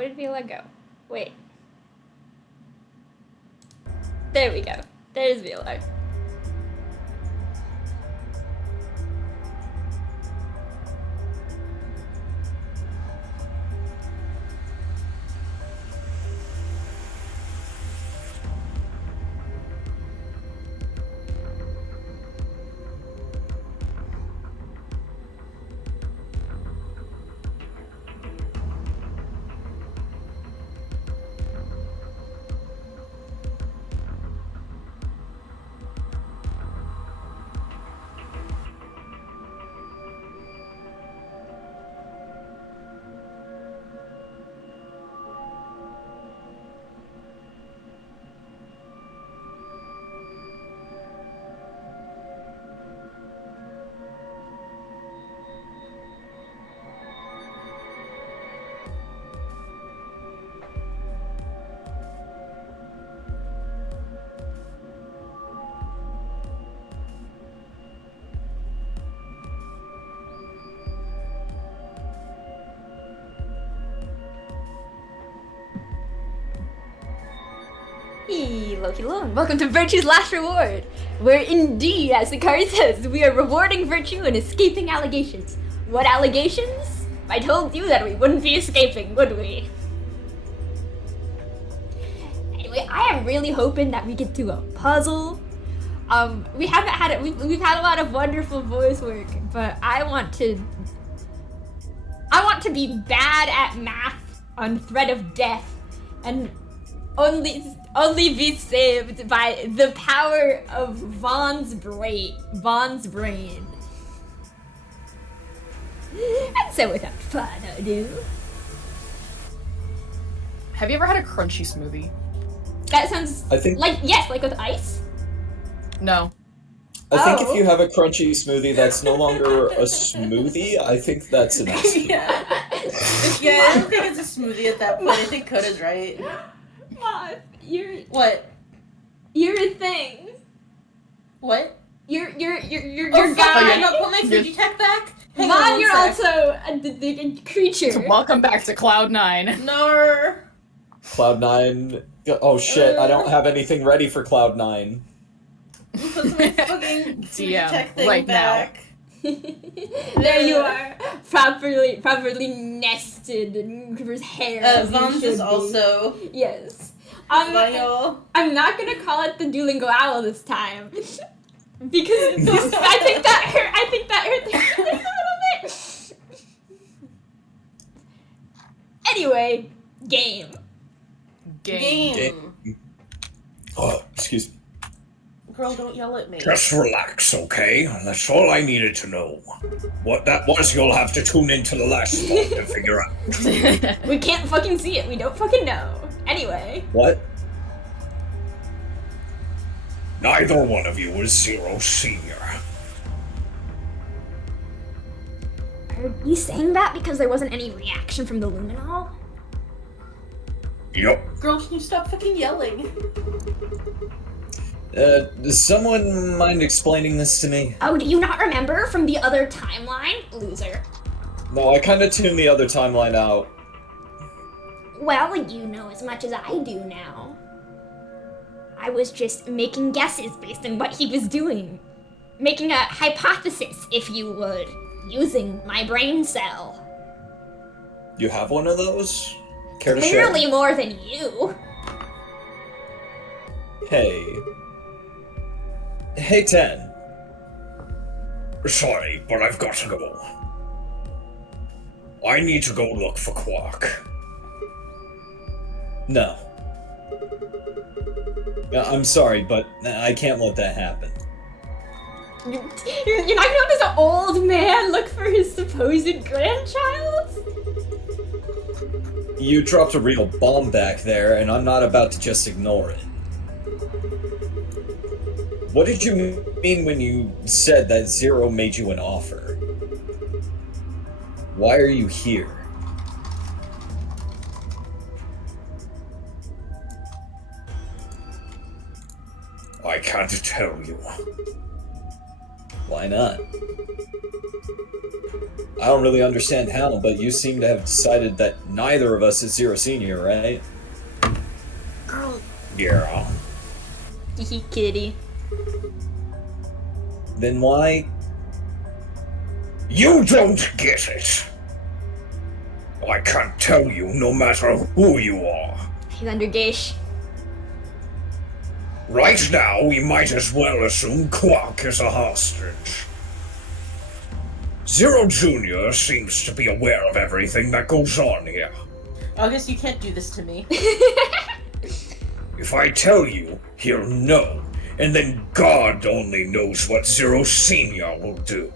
where'd VLR go? Wait. There we go. There's VLR. Hello, and welcome to Virtue's Last Reward, where indeed, as the card says, we are rewarding virtue and escaping allegations. What allegations? I told you that we wouldn't be escaping, would we? Anyway, I am really hoping that we get to a puzzle. We've had a lot of wonderful voice work, but I want to be bad at math on threat of death, and only be saved by the power of Vaughn's brain. And so without further ado... Have you ever had a crunchy smoothie? That sounds like with ice? No. I think if you have a crunchy smoothie that's no longer a smoothie, I think that's an ice cream. Yeah, I don't think it's a smoothie at that point. I think Coda's right. Moth, What? You're a thing. What? You're Oh, guy. I'm not put my Fuji tech back. Hang Vaughn, on you're one also a creature. So welcome back to Cloud9. No. Cloud9. Oh shit, I don't have anything ready for Cloud9. Put my fucking Fuji tech thing right back. There you are, properly nested in Cooper's hair. Vaughn's is also. Yes. Bye, I'm not gonna call it the Duolingo Owl this time, because I think that hurt the feelings a little bit. Anyway, game. Oh, excuse me. Girl, don't yell at me. Just relax, okay? That's all I needed to know. What that was, you'll have to tune into the last spot to figure out. We can't fucking see it. We don't fucking know. Anyway. What? Neither one of you is Zero Senior. Are you saying that because there wasn't any reaction from the Luminol? Yup. Girl, can you stop fucking yelling? Does someone mind explaining this to me? Oh, do you not remember from the other timeline? Loser. No, I kinda tuned the other timeline out. Well, you know as much as I do now. I was just making guesses based on what he was doing. Making a hypothesis, if you would, using my brain cell. You have one of those? Care to share? Clearly more than you. Hey, 10. Sorry, but I've got to go. I need to go look for Quark. No. I'm sorry, but I can't let that happen. You're not gonna let this old man look for his supposed grandchild? You dropped a real bomb back there, and I'm not about to just ignore it. What did you mean when you said that Zero made you an offer? Why are you here? I can't tell you. Why not? I don't really understand how, but you seem to have decided that neither of us is Zero Senior, right? Girl, Yeah. hee kitty. Then why? You don't get it. I can't tell you no matter who you are. He's under Geish. Right now, we might as well assume Quark is a hostage. Zero Jr. seems to be aware of everything that goes on here. August, you can't do this to me. If I tell you, he'll know, and then God only knows what Zero Senior will do.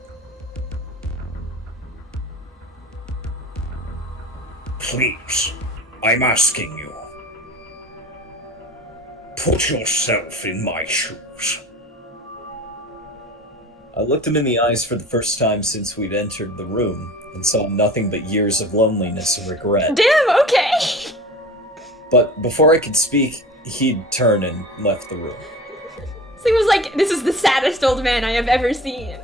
Please, I'm asking you. Put yourself in my shoes. I looked him in the eyes for the first time since we'd entered the room, and saw nothing but years of loneliness and regret. Damn, okay. But before I could speak, he'd turned and left the room. So he was like, this is the saddest old man I have ever seen.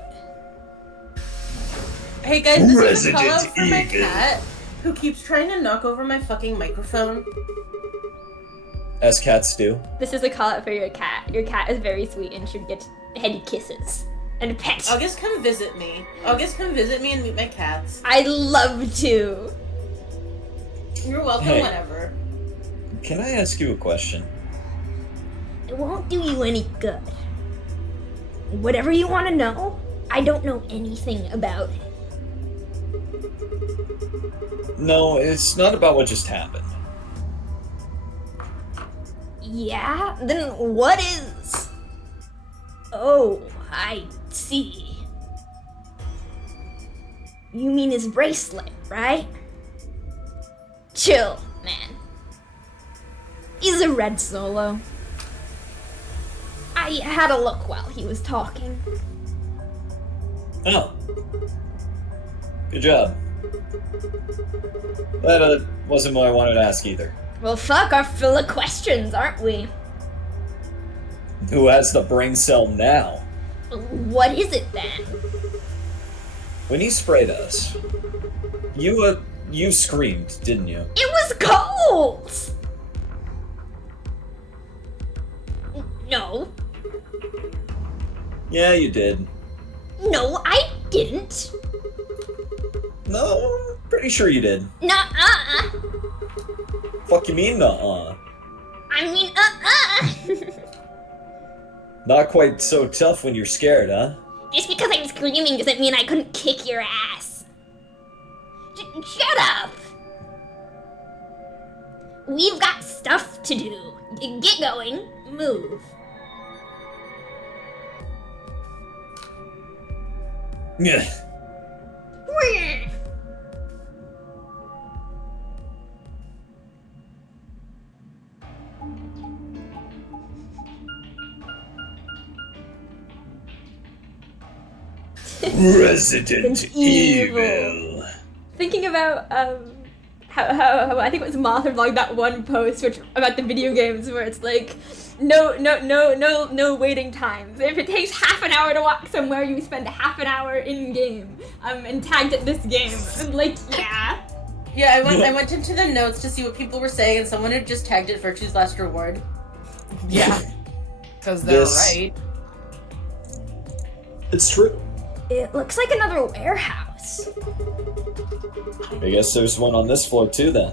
Hey guys, this is a call Resident out for my Evil. cat, who keeps trying to knock over my fucking microphone. As cats do. This is a call out for your cat. Your cat is very sweet and should get heady kisses. And a pet. August, come visit me. August, come visit me and meet my cats. I'd love to. You're welcome Hey. whenever. Can I ask you a question? It won't do you any good. Whatever you want to know, I don't know anything about it. No, it's not about what just happened. Yeah? Then what is? Oh, I see. You mean his bracelet, right? Chill, man. He's a red solo. I had a look while he was talking. Oh. Good job. That wasn't what I wanted to ask either. Well, fuck, are full of questions, aren't we? Who has the brain cell now? What is it then? When he sprayed us, you screamed, didn't you? It was cold! No. Yeah, you did. No, I didn't. No, pretty sure you did. Nuh-uh. Fuck you mean, nuh-uh? I mean, Not quite so tough when you're scared, huh? Just because I'm screaming doesn't mean I couldn't kick your ass. Shut up! We've got stuff to do. Get going. Move. Yeah. Resident Evil. Evil. Thinking about how I think it was Mothra vlogged that one post which about the video games where it's like no waiting times. If it takes half an hour to walk somewhere, you spend half an hour in game. And tagged at this game. I'm like, yeah. Yeah, I went into the notes to see what people were saying, and someone had just tagged it Virtue's Last Reward. Yeah. Because they're This- right. It's true. It looks like another warehouse. I guess there's one on this floor too then.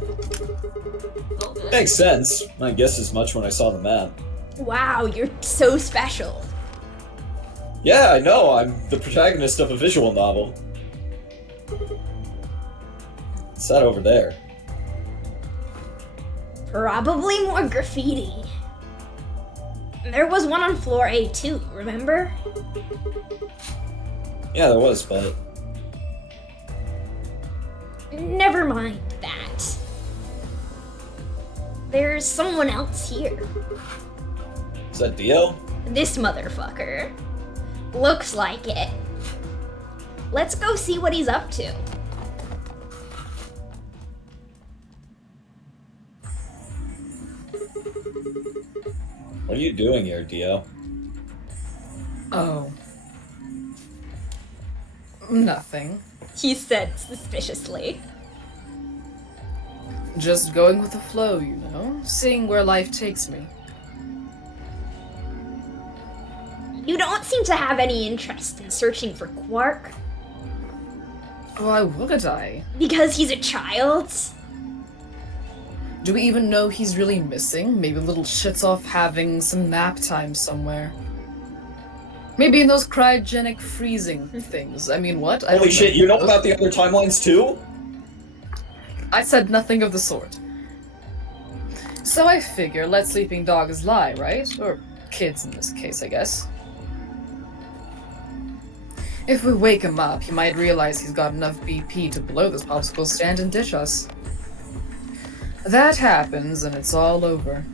Makes sense. I guess as much when I saw the map. Wow, you're so special. Yeah, I know, I'm the protagonist of a visual novel. It's that over there. Probably more graffiti. There was one on floor A too, remember? Yeah, there was, but Never mind that. There's someone else here. is that Dio? This motherfucker. Looks like it. Let's go see what he's up to. What are you doing here, Dio? Oh. Nothing. he said suspiciously. Just going with the flow, you know? Seeing where life takes me. You don't seem to have any interest in searching for Quark. Why would I? Because he's a child? Do we even know he's really missing? Maybe little shit's off having some nap time somewhere. Maybe in those cryogenic freezing things. I mean, what? Holy shit, you know about the other timelines too? I said nothing of the sort. So I figure let sleeping dogs lie, right? Or kids in this case, I guess. If we wake him up, he might realize he's got enough BP to blow this popsicle stand and ditch us. That happens, and it's all over.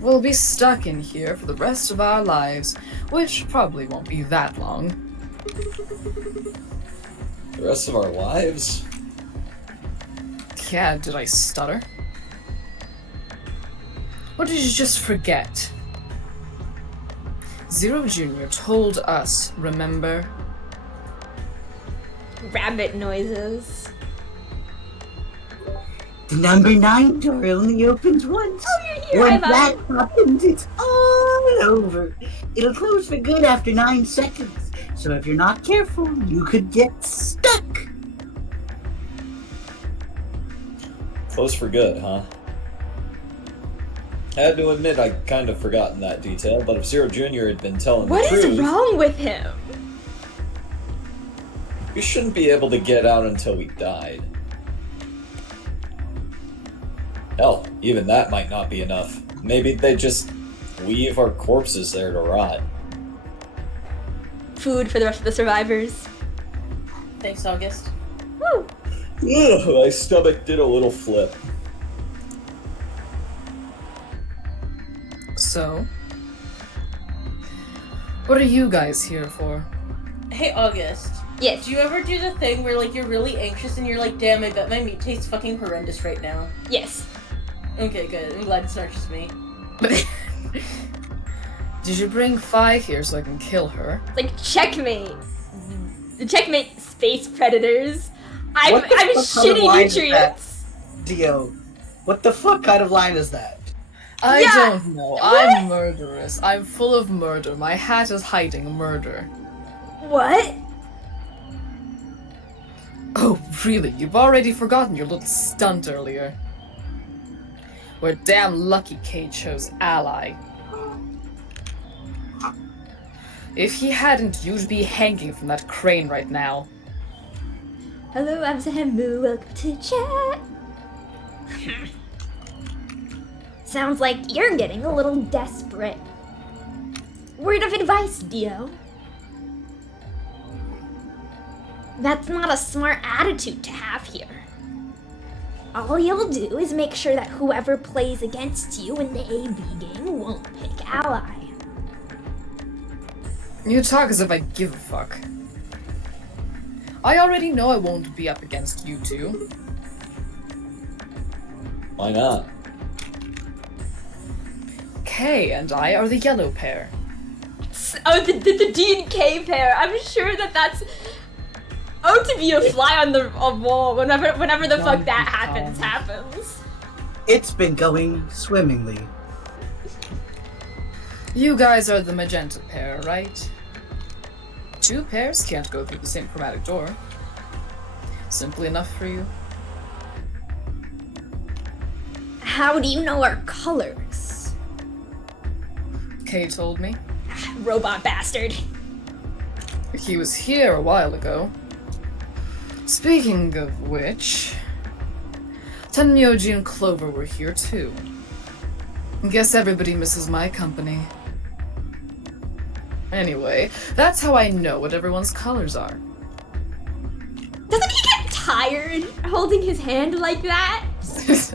We'll be stuck in here for the rest of our lives, which probably won't be that long. The rest of our lives? Yeah, did I stutter? Or did you just forget? Zero Jr. told us, remember? Rabbit noises. The number 9 door only opens once. Oh, you're here, When I that love happens, it's all over. It'll close for good after 9 seconds. So if you're not careful, you could get stuck. Close for good, huh? I had to admit I'd kind of forgotten that detail, but if Zero Jr. had been telling What the is truth, wrong with him? we shouldn't be able to get out until we died. Hell, even that might not be enough. Maybe they just leave our corpses there to rot. Food for the rest of the survivors. Thanks, August. Woo! Ugh, my stomach did a little flip. So, what are you guys here for? Hey, August. Yes. Do you ever do the thing where, like, you're really anxious and you're like, damn, I bet my meat tastes fucking horrendous right now? Yes. Okay, good. I'm glad it's not just me. Did you bring Fi here so I can kill her? Like, checkmate. Checkmate, space predators. I'm What the fuck kind of shitty line is that? nutrients. Dio, what the fuck kind of line is that? I Yeah, don't know. what? I'm murderous. I'm full of murder. My hat is hiding murder. What? Oh, really? You've already forgotten your little stunt earlier. We're damn lucky Kate chose ally. If he hadn't, you'd be hanging from that crane right now. Hello, I'm Samu. Welcome to chat. Sounds like you're getting a little desperate. Word of advice, Dio. That's not a smart attitude to have here. All you'll do is make sure that whoever plays against you in the AB game won't pick ally. You talk as if I give a fuck. I already know I won't be up against you two. Why not? Kay and I are the yellow pair. Oh, the D and K pair. I'm sure that's. Oh, to be a fly on the wall whenever the fuck that happens. It's been going swimmingly. You guys are the magenta pair, right? Two pairs can't go through the same chromatic door. Simply enough for you. How do you know our colors? Kay told me. Robot bastard. He was here a while ago. Speaking of which, Tenmyoji and Clover were here too. Guess everybody misses my company. Anyway, that's how I know what everyone's colors are. Doesn't he get tired holding his hand like that? Just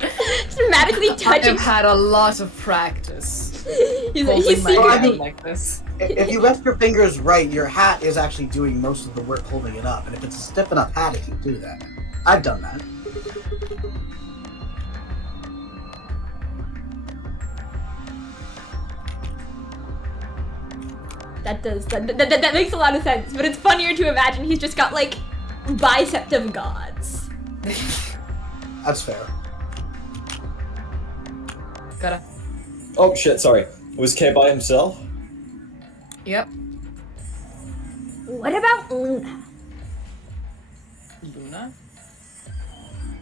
dramatically I touching. have had a lot of practice He's holding my secretly. hand like this. If you rest your fingers right, your hat is actually doing most of the work holding it up. And if it's a stiff enough hat, it can do that. I've done that. That makes a lot of sense, but it's funnier to imagine he's just got like bicep of gods. That's fair. Gotta. Oh shit, sorry. Was Kay by himself? Yep. What about Luna? Luna?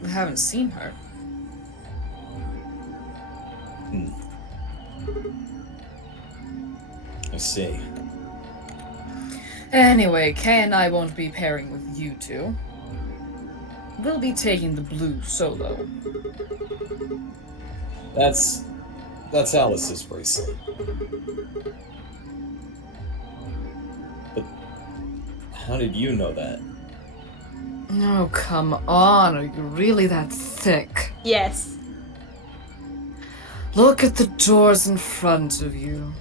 I haven't seen her. I see. Anyway, Kay and I won't be pairing with you two. We'll be taking the blue solo. That's Alice's bracelet. But how did you know that? Oh, come on. Are you really that thick? Yes. Look at the doors in front of you.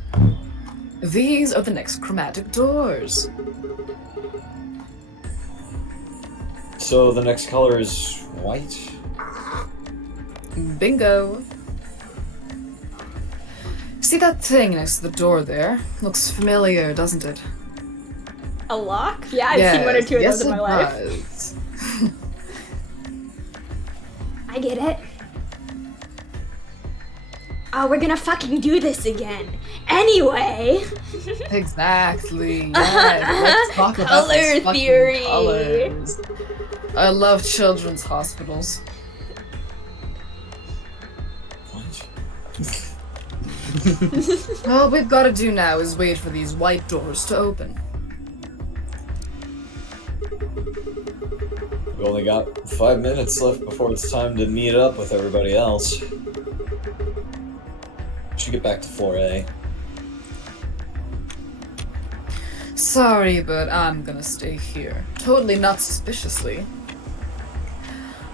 These are the next chromatic doors. So the next color is white? Bingo. See that thing next to the door there? Looks familiar, doesn't it? A lock? Yeah, I've seen one or two of those in my life. Does. I get it. Oh, we're gonna fucking do this again. Anyway. Exactly. Yes. Let's talk about Color these fucking theory. colors. I love children's hospitals. What? All we've got to do now is wait for these white doors to open. We only got 5 minutes left before it's time to meet up with everybody else. Should get back to 4A. Sorry, but I'm gonna stay here. Totally not suspiciously.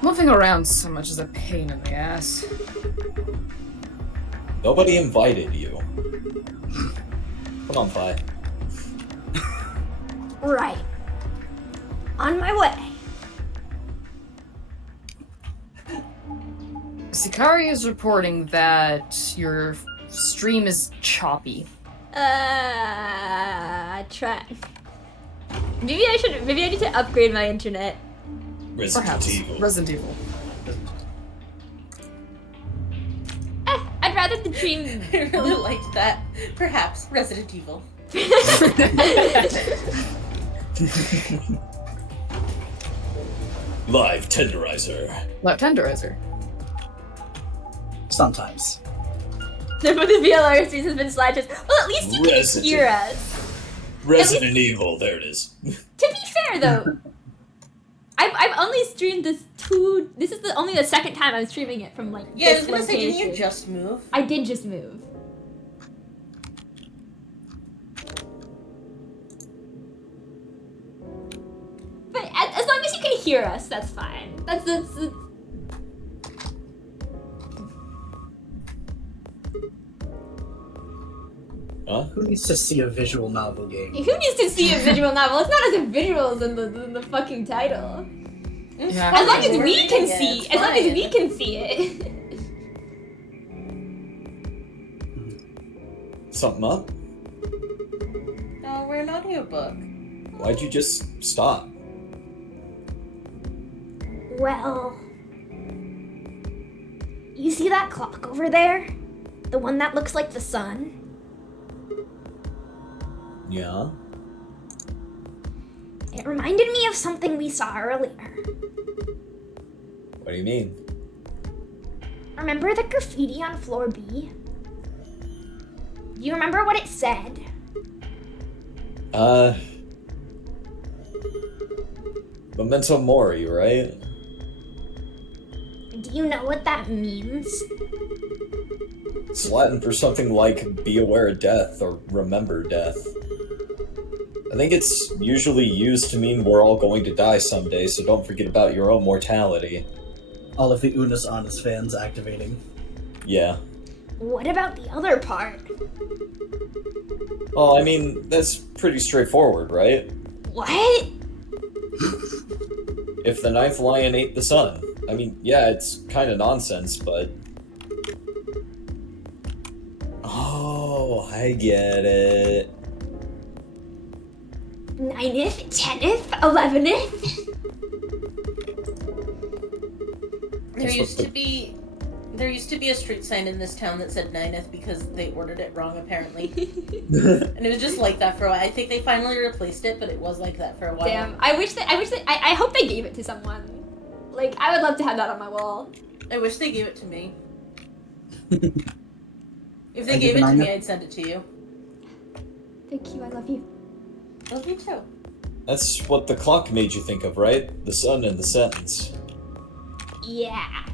Moving around so much is a pain in the ass. Nobody invited you. Come on, Phi. Right. On my way. Sikari is reporting that your stream is choppy. Try. Maybe I need to upgrade my internet. Resident Perhaps. Evil. Resident Evil. I'd rather the dream. I really liked that. Perhaps Resident Evil. Live tenderizer. Left tenderizer. Sometimes. The VLR series has been slashes. Well, at least you can Resident. hear us. Resident Evil, there it is. To be fair, though, I've only streamed this two. This is only the second time I'm streaming it from like Yeah, I was this gonna say, didn't you location. just move? I did just move. But as long as you can hear us, that's fine. That's Huh? Who needs to see a visual novel game? who needs to see a visual novel? It's not as if visuals in the fucking title. Yeah. As long as We're we reading can it, see, it's as long as fine. we can see it. Something up? No, we're an audiobook. Why'd you just stop? Well, you see that clock over there? The one that looks like the sun? Yeah? It reminded me of something we saw earlier. What do you mean? Remember the graffiti on floor B? Do you remember what it said? Memento Mori, right? Do you know what that means? It's Latin for something like be aware of death or remember death. I think it's usually used to mean we're all going to die someday, so don't forget about your own mortality. All of the Unus Annus fans activating. Yeah. What about the other part? Well, I mean, that's pretty straightforward, right? What? If the ninth lion ate the sun. I mean, yeah, it's kind of nonsense, but... Oh, I get it. 9th, 10th, 11th? There used to be a street sign in this town that said Nineth because they ordered it wrong apparently. And it was just like that for a while. I think they finally replaced it, but it was like that for a while. Damn, I hope they gave it to someone. Like, I would love to have that on my wall. I wish they gave it to me. If they gave it to me, I'd send it to you. Thank you, I love you. Love you too. That's what the clock made you think of, right? The sun and the sentence. Yeah.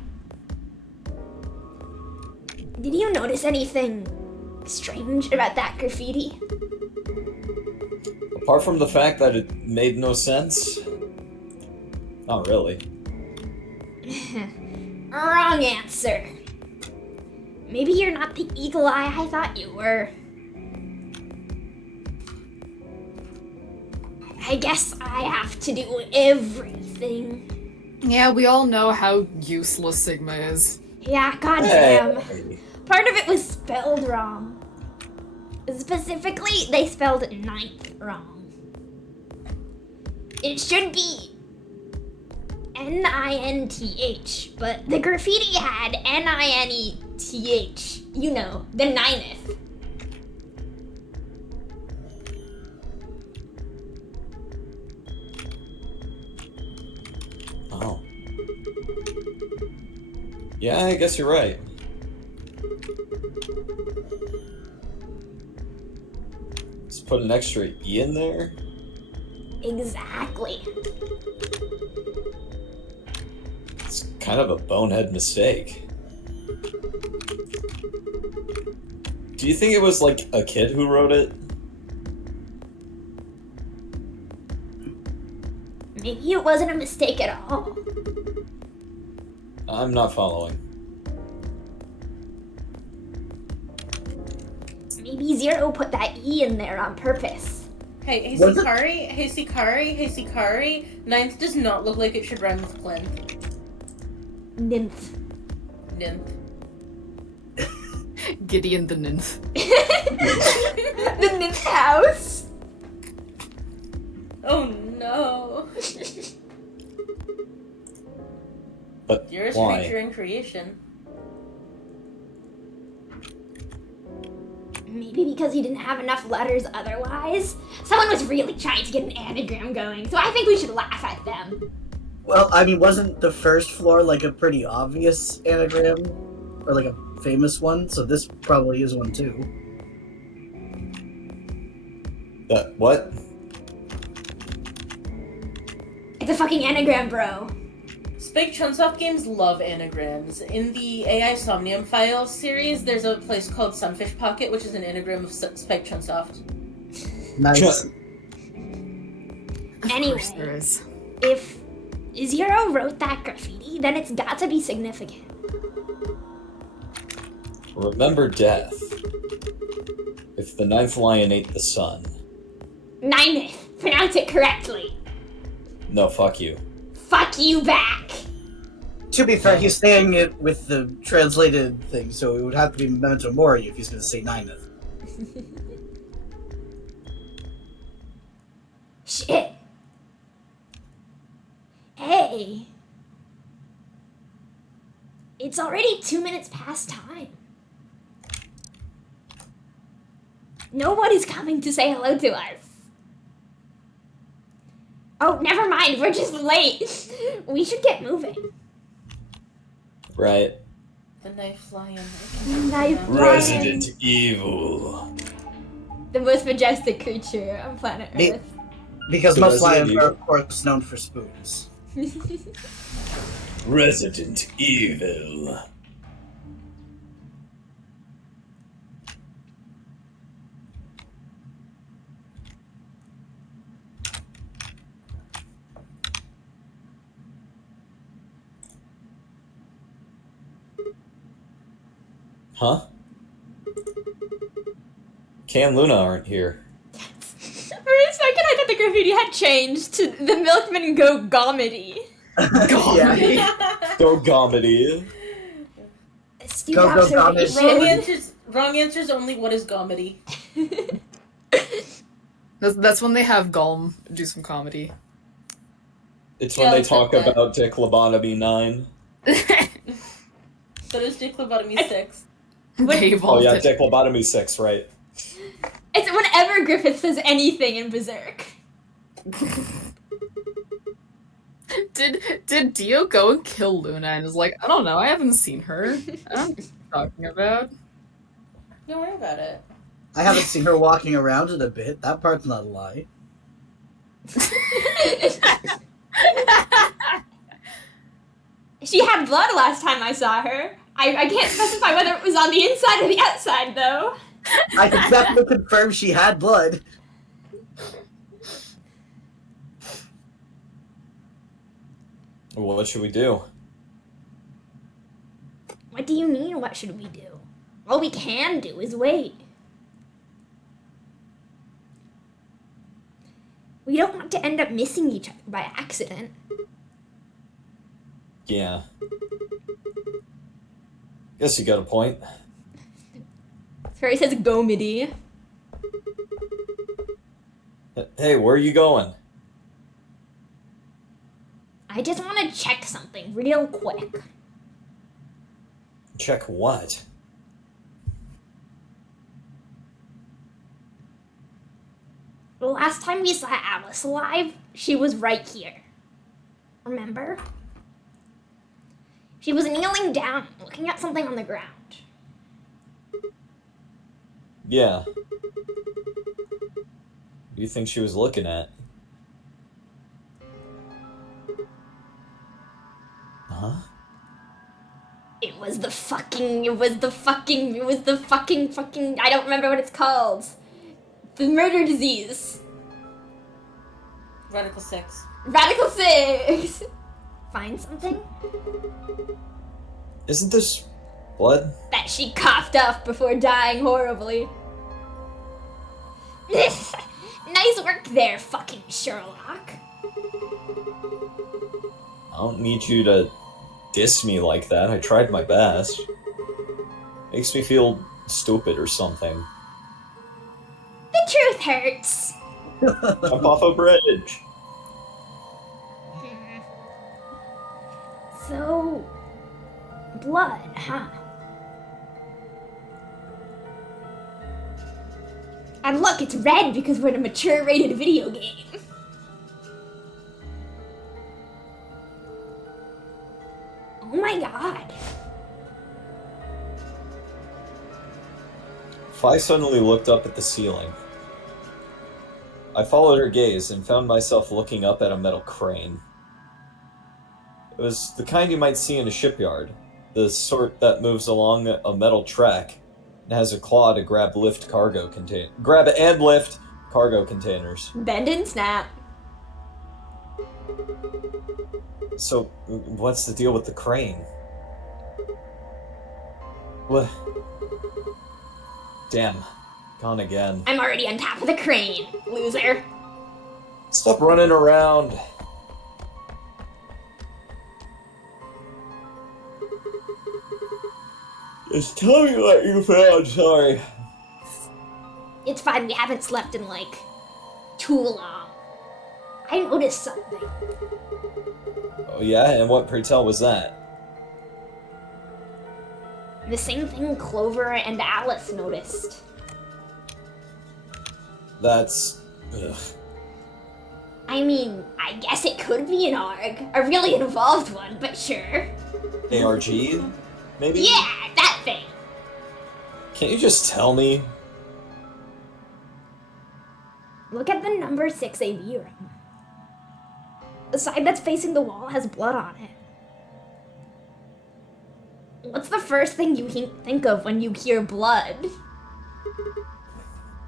Did you notice anything strange about that graffiti? Apart from the fact that it made no sense? Not really. Wrong answer. Maybe you're not the eagle eye I thought you were. I guess I have to do everything. Yeah, we all know how useless Sigma is. Yeah, goddamn. Hey. Part of it was spelled wrong. Specifically, they spelled ninth wrong. It should be Ninth, but the graffiti had Nineth. You know, the nineth. Oh. Yeah, I guess you're right. Let's put an extra E in there. Exactly. It's kind of a bonehead mistake. Do you think it was like a kid who wrote it? Maybe it wasn't a mistake at all. I'm not following. Maybe Zero put that E in there on purpose. Hey, Was it- Sikari. Ninth does not look like it should rhyme with plinth. Nymph. Ninth. Gideon the Ninth. The nymph house. Oh no. But Dearest why? creature in creation. Maybe because he didn't have enough letters otherwise. Someone was really trying to get an anagram going, so I think we should laugh at them. Well, I mean, wasn't the first floor like a pretty obvious anagram? Or like a famous one? So this probably is one too. What? It's a fucking anagram, bro. Spike Chunsoft games love anagrams. In the AI Somnium Files series, there's a place called Sunfish Pocket, which is an anagram of Spike Chunsoft. Nice. Of Anyway. course there is. If Zero wrote that graffiti, then it's got to be significant. Remember death. If the ninth lion ate the sun. Nineth. Pronounce it correctly. No, fuck you. Fuck you back. To be fair, he's saying it with the translated thing, so it would have to be Memento Mori if he's going to say Nineth. Shit. Hey. It's already 2 minutes past time. Nobody's coming to say hello to us. Oh, never mind. We're just late. We should get moving. Right. The Knife Lion. Knife Lion. Resident Evil. The most majestic creature on planet Me- Earth. Because So most Resident lions Evil. are, of course, known for spoons. Resident Evil. Huh? Kay and Luna aren't here. For a second, I thought the graffiti had changed to the milkman go gomedy. Yeah. Go Gomedy. Astute Go, go, observation. Wrong answer's only what is gomedy. That's when they have Golm do some comedy. It's when Yeah, they let's talk get that. about Dick Lobotomy 9. So does Dick Lobotomy 6. They Oh evolved yeah, it. Dick Lobotomy 6, right. It's whenever Griffith says anything in Berserk. Did Dio go and kill Luna and is like, I don't know, I haven't seen her. I don't know what you're talking about. Don't worry about it. I haven't seen her walking around in a bit. That part's not a lie. She had blood last time I saw her. I can't specify whether it was on the inside or the outside, though. I can definitely confirm she had blood. Well, what should we do? What do you mean, what should we do? All we can do is wait. We don't want to end up missing each other by accident. Yeah. Guess you got a point. Fairy says go midi. Hey, where are you going? I just want to check something real quick. Check what? The last time we saw Alice alive, she was right here. Remember? She was kneeling down, looking at something on the ground. Yeah. What do you think she was looking at? Huh? It was the fucking, I don't remember what it's called. The murder disease. Radical 6. Radical 6! Find something? Isn't this blood? That she coughed up before dying horribly. Nice work there, fucking Sherlock. I don't need you to diss me like that. I tried my best. Makes me feel stupid or something. The truth hurts. Jump off a bridge. So, blood, huh? And look, it's red because we're in a mature rated video game. Oh my god. Fi suddenly looked up at the ceiling. I followed her gaze and found myself looking up at a metal crane. It was the kind you might see in a shipyard, the sort that moves along a metal track and has a claw to grab and lift cargo containers. Bend and snap. So, what's the deal with the crane? What? Damn, gone again. I'm already on top of the crane, loser. Stop running around. Just tell me what you found, sorry. It's fine, we haven't slept in like too long. I noticed something. Oh yeah, and what pray tell was that? The same thing Clover and Alice noticed. That's... ugh. I mean, I guess it could be an ARG. A really involved one, but sure. ARG? Maybe? Yeah, that thing. Can't you just tell me? Look at the number 6 AV room. The side that's facing the wall has blood on it. What's the first thing you think of when you hear blood?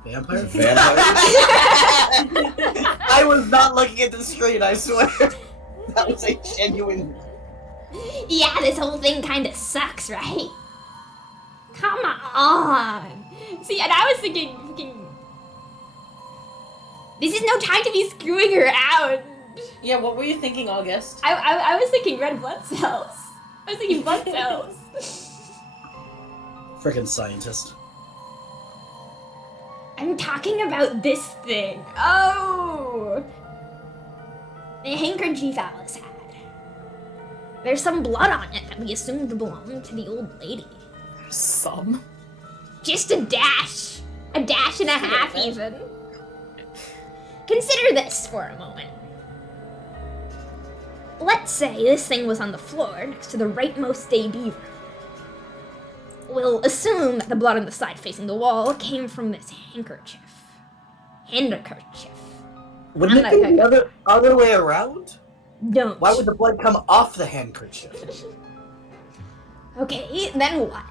Vampire? Vampire? I was not looking at the screen, I swear. That was a genuine... Yeah, this whole thing kinda sucks, right? Come on! See, and I was thinking, this is no time to be screwing her out! Yeah, what were you thinking, August? I was thinking red blood cells. I was thinking blood cells. Frickin' scientist. I'm talking about this thing. Oh! The handkerchief Alice had. There's some blood on it that we assumed belonged to the old lady. Some. Just a dash. A dash and a half, even. Consider this for a moment. Let's say this thing was on the floor next to the rightmost AB room. We'll assume that the blood on the side facing the wall came from this handkerchief. Wouldn't it be the other way around? Don't. Why would the blood come off the handkerchief? Okay, then what?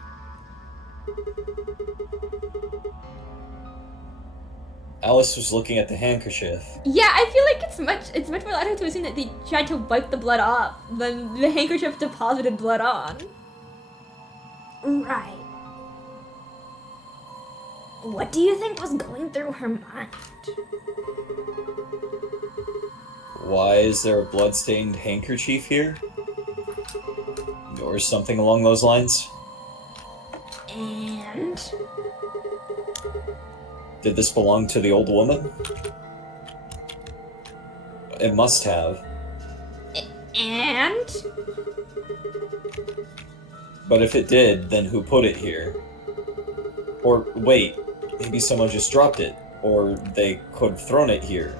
Alice was looking at the handkerchief. Yeah, I feel like it's much more likely to assume that they tried to wipe the blood off than the handkerchief deposited blood on. Right. What do you think was going through her mind? Why is there a bloodstained handkerchief here? Or something along those lines? And Did this belong to the old woman? It must have. and But if it did, then who put it here? Or wait, maybe someone just dropped it. Or they could have thrown it here.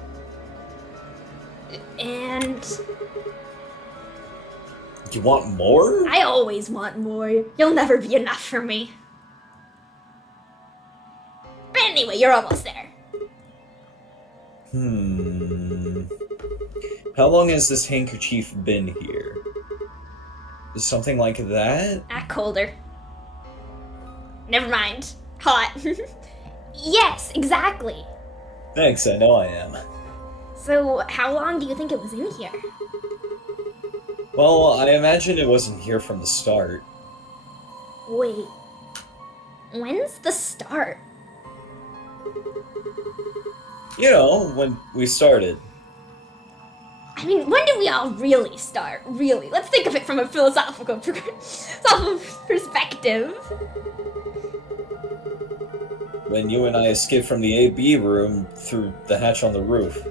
You want more? I always want more. You'll never be enough for me. But anyway, you're almost there. How long has this handkerchief been here? Something like that? Colder. Never mind. Hot. Yes, exactly. Thanks, I know I am. So, how long do you think it was in here? Well, I imagine it wasn't here from the start. Wait. When's the start? You know, when we started. I mean, when did we all really start? Really? Let's think of it from a philosophical perspective. When you and I escaped from the AB room through the hatch on the roof.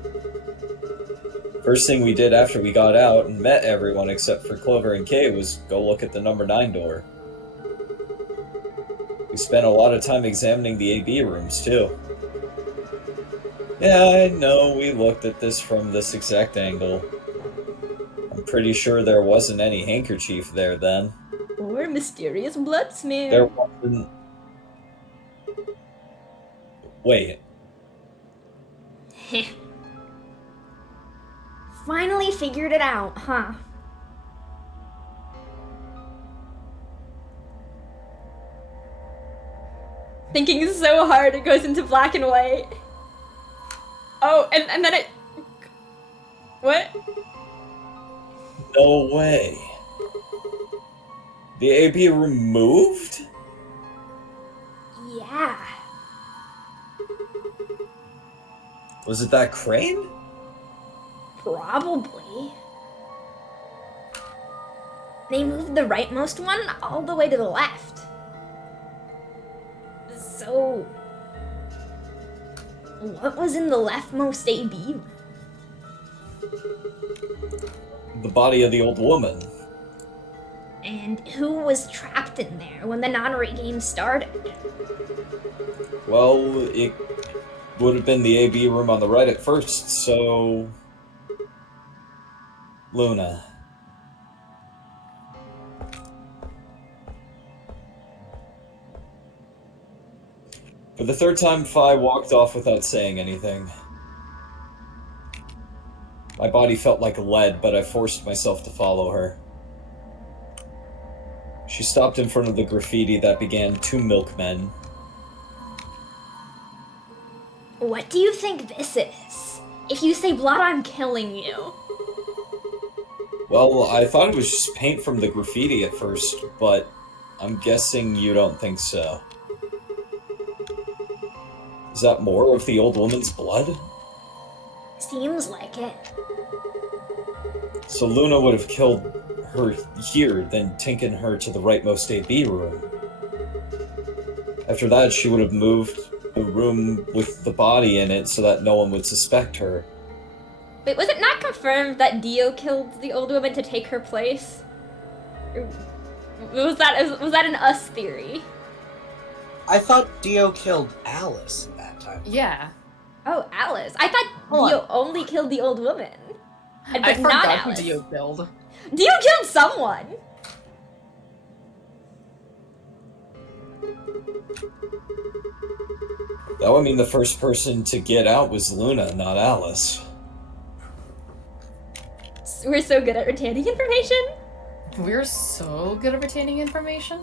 First thing we did after we got out and met everyone except for Clover and Kay was go look at the number 9 door. We spent a lot of time examining the AB rooms, too. Yeah, I know we looked at this from this exact angle. I'm pretty sure there wasn't any handkerchief there then. Or mysterious blood smear. There wasn't... Wait. Finally figured it out, huh? Thinking so hard it goes into black and white. Oh, and then it... What? No way. The AB room moved? Yeah. Was it that crane? Probably. They moved the rightmost one all the way to the left. So... what was in the leftmost AB? The body of the old woman. And who was trapped in there when the nonary game started? Well, it would have been the AB room on the right at first, so... Luna. For the third time, Phi walked off without saying anything. My body felt like lead, but I forced myself to follow her. She stopped in front of the graffiti that began 2 milkmen. What do you think this is? If you say blood, I'm killing you. Well, I thought it was just paint from the graffiti at first, but I'm guessing you don't think so. Is that more of the old woman's blood? Seems like it. So Luna would have killed her here, then taken her to the rightmost AB room. After that, she would have moved the room with the body in it so that no one would suspect her. Wait, was it not confirmed that Dio killed the old woman to take her place? Was that an us theory? I thought Dio killed Alice that time. Yeah. Oh, Alice. I thought Hold Dio only killed the old woman. But I not forgot who Alice. Dio killed. Dio killed someone. That would mean the first person to get out was Luna, not Alice. We're so good at retaining information. We're so good at retaining information.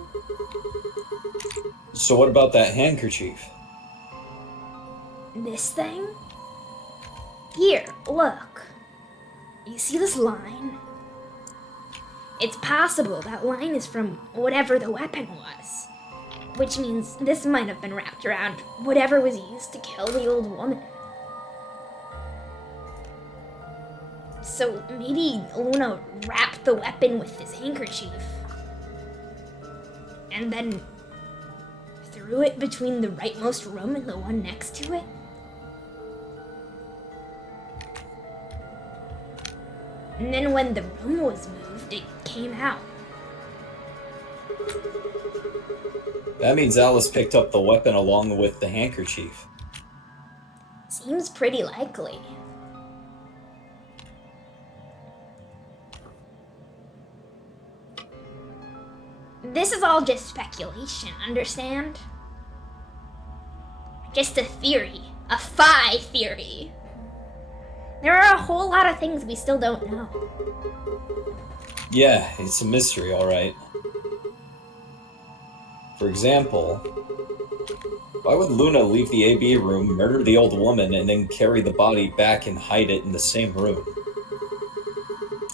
So what about that handkerchief? This thing? Here, look. You see this line? It's possible that line is from whatever the weapon was. Which means this might have been wrapped around whatever was used to kill the old woman. So maybe Luna wrapped the weapon with this handkerchief. And then threw it between the rightmost room and the one next to it? And then when the room was moved, it came out. That means Alice picked up the weapon along with the handkerchief. Seems pretty likely. This is all just speculation, understand? Just a theory. A phi theory. There are a whole lot of things we still don't know. Yeah, it's a mystery, alright. For example, why would Luna leave the AB room, murder the old woman, and then carry the body back and hide it in the same room?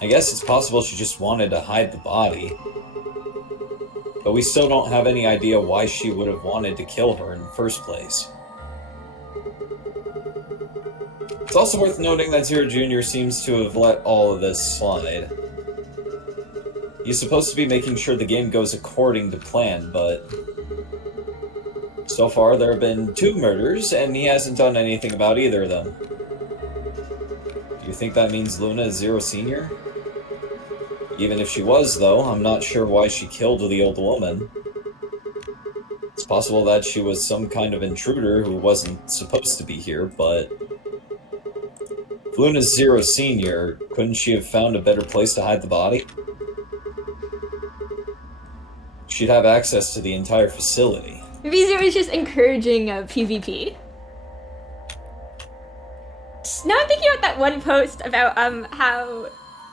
I guess it's possible she just wanted to hide the body. But we still don't have any idea why she would have wanted to kill her in the first place. It's also worth noting that Zero Jr. seems to have let all of this slide. He's supposed to be making sure the game goes according to plan, but so far there have been 2 murders, and he hasn't done anything about either of them. Do you think that means Luna is Zero Senior? Even if she was, though, I'm not sure why she killed the old woman. It's possible that she was some kind of intruder who wasn't supposed to be here, but if Luna's Zero Senior, couldn't she have found a better place to hide the body? She'd have access to the entire facility. Maybe Zero is just encouraging PvP. Now I'm thinking about that one post about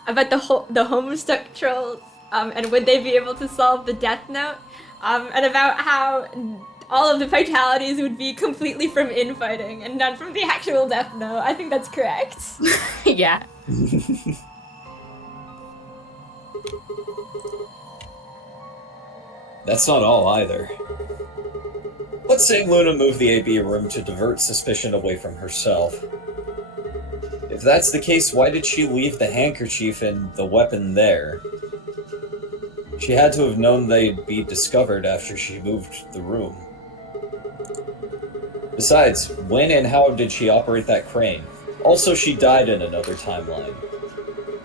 about the Homestuck trolls, and would they be able to solve the Death Note, and about how all of the fatalities would be completely from infighting and none from the actual Death Note. I think that's correct. Yeah. That's not all either. Let's say Luna moved the AB room to divert suspicion away from herself. If that's the case, why did she leave the handkerchief and the weapon there? She had to have known they'd be discovered after she moved the room. Besides, when and how did she operate that crane? Also, she died in another timeline.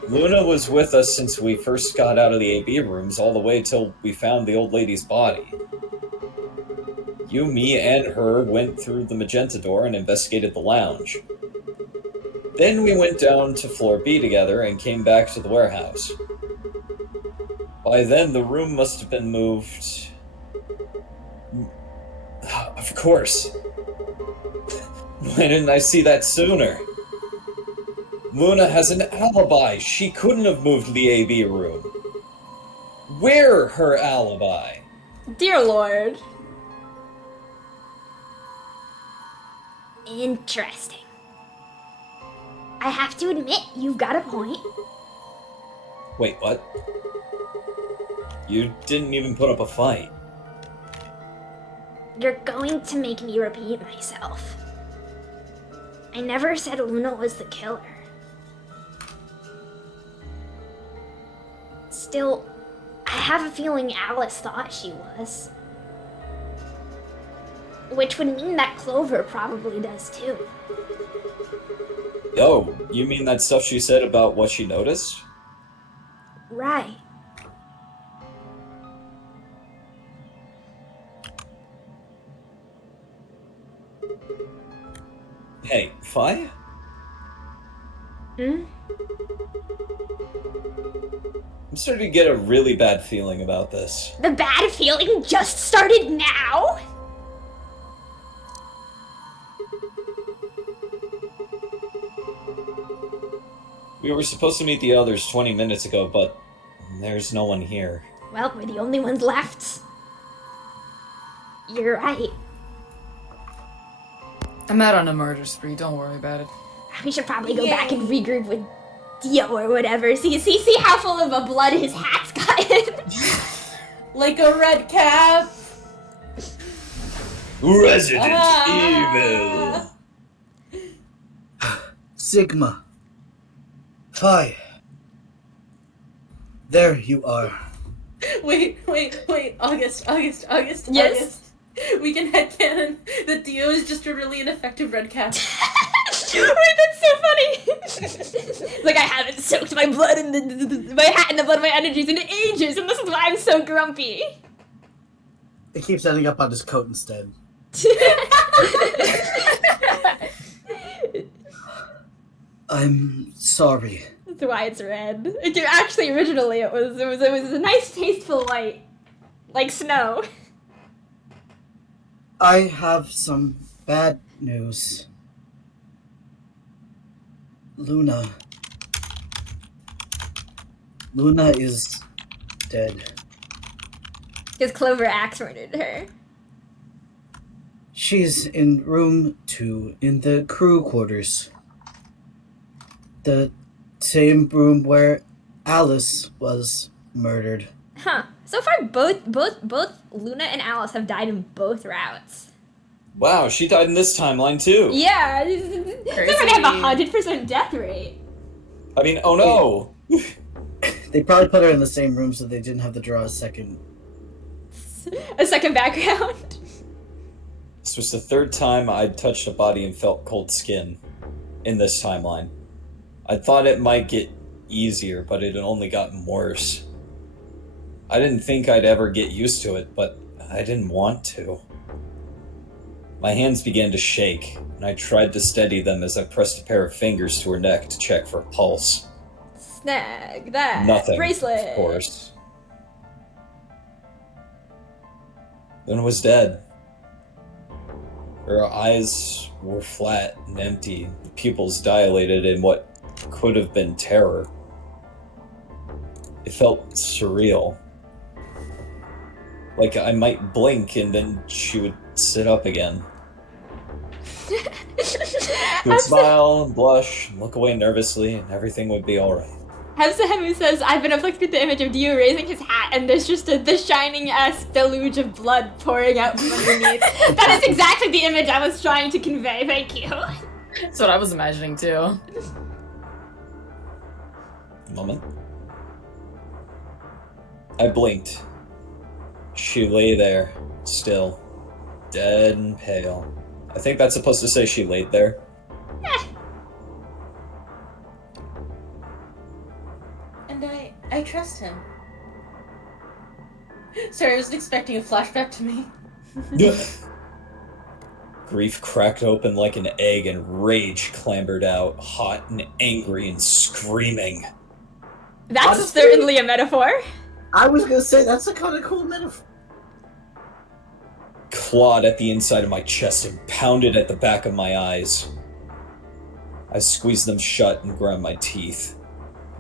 Luna was with us since we first got out of the AB rooms all the way till we found the old lady's body. You, me, and her went through the magenta door and investigated the lounge. Then we went down to floor B together and came back to the warehouse. By then, the room must have been moved... Of course. Why didn't I see that sooner? Luna has an alibi. She couldn't have moved the AB room. Where her alibi? Dear Lord. Interesting. I have to admit, you've got a point. Wait, what? You didn't even put up a fight. You're going to make me repeat myself. I never said Luna was the killer. Still, I have a feeling Alice thought she was. Which would mean that Clover probably does too. Oh, you mean that stuff she said about what she noticed? Right. Fi? Hmm? I'm starting to get a really bad feeling about this. The bad feeling just started now? We were supposed to meet the others 20 minutes ago, but there's no one here. Well, we're the only ones left. You're right. I'm out on a murder spree, don't worry about it. We should probably go back and regroup with Dio or whatever. See how full of a blood his hat's gotten. Like a red cap. Resident Evil. Sigma. Phi. There you are. Wait. August. Yes? August. We can headcanon that Dio is just a really ineffective red cap. Wait, that's so funny. Like, I haven't soaked my blood in my hat in the blood of my energies in ages, and this is why I'm so grumpy. It keeps ending up on his coat instead. I'm sorry. That's why it's red. Actually, originally it was a nice, tasteful white, like snow. I have some bad news. Luna is dead. Because Clover Axe murdered her. She's in room 2 in the crew quarters. The same room where Alice was murdered. Huh. So far, both Luna and Alice have died in both routes. Wow, she died in this timeline too. Yeah, they're gonna have 100% death rate. I mean, oh no! They probably put her in the same room so they didn't have to draw a second. A second background. This was the third time I'd touched a body and felt cold skin in this timeline. I thought it might get easier, but it had only gotten worse. I didn't think I'd ever get used to it, but I didn't want to. My hands began to shake, and I tried to steady them as I pressed a pair of fingers to her neck to check for a pulse. Snag that. Nothing, Bracelet. of course. Luna was dead. Her eyes were flat and empty, the pupils dilated in what could have been terror. It felt surreal. Like I might blink and then she would sit up again. She would smile and blush and look away nervously and everything would be alright. Hemu says, I've been afflicted with the image of Dio raising his hat and there's just the shining-esque deluge of blood pouring out from underneath. That is exactly the image I was trying to convey, thank you. That's what I was imagining too. Moment. I blinked. She lay there, still, dead and pale. I think that's supposed to say she laid there. And I trust him. Sorry, I wasn't expecting a flashback to me. Grief cracked open like an egg and rage clambered out, hot and angry and screaming. That's Honestly, certainly a metaphor. I was gonna say, that's a kind of cool metaphor. Clawed at the inside of my chest and pounded at the back of my eyes. I squeezed them shut and ground my teeth.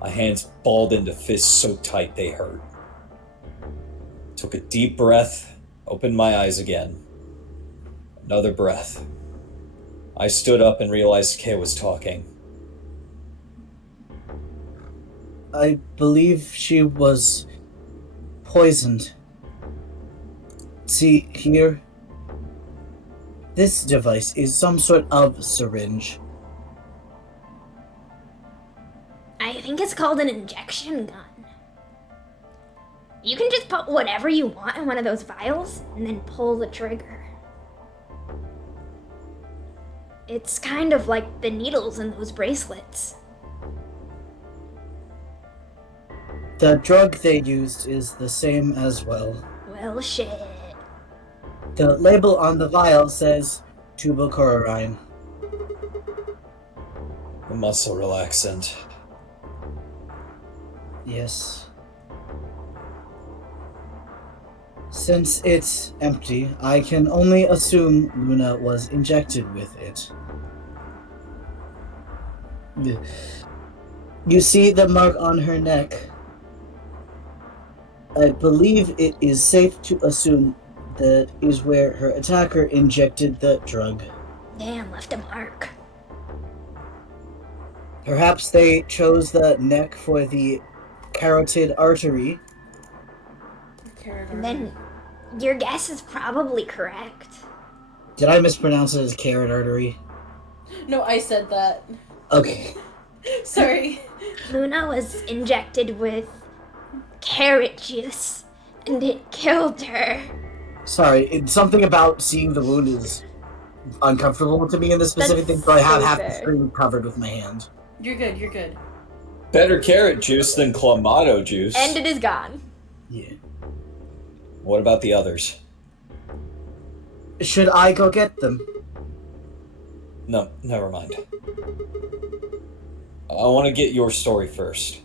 My hands balled into fists so tight they hurt. Took a deep breath, opened my eyes again. Another breath. I stood up and realized Kay was talking. I believe she was poisoned. See here? This device is some sort of syringe. I think it's called an injection gun. You can just put whatever you want in one of those vials and then pull the trigger. It's kind of like the needles in those bracelets. The drug they used is the same as well. Well, shit. The label on the vial says tubochlorine. A muscle relaxant. Yes. Since it's empty, I can only assume Luna was injected with it. You see the mark on her neck? I believe it is safe to assume that is where her attacker injected the drug. Damn, left a mark. Perhaps they chose the neck for the carotid artery. And then your guess is probably correct. Did I mispronounce it as carrot artery? No, I said that. Okay. Sorry. Luna was injected with carrot juice, and it killed her. Sorry, it's something about seeing the wound is uncomfortable to me in this specific That's thing, so I have so half the fair. screen covered with my hand. You're good, you're good. Better carrot juice than clamato juice. And it is gone. Yeah. What about the others? Should I go get them? No, never mind. I want to get your story first.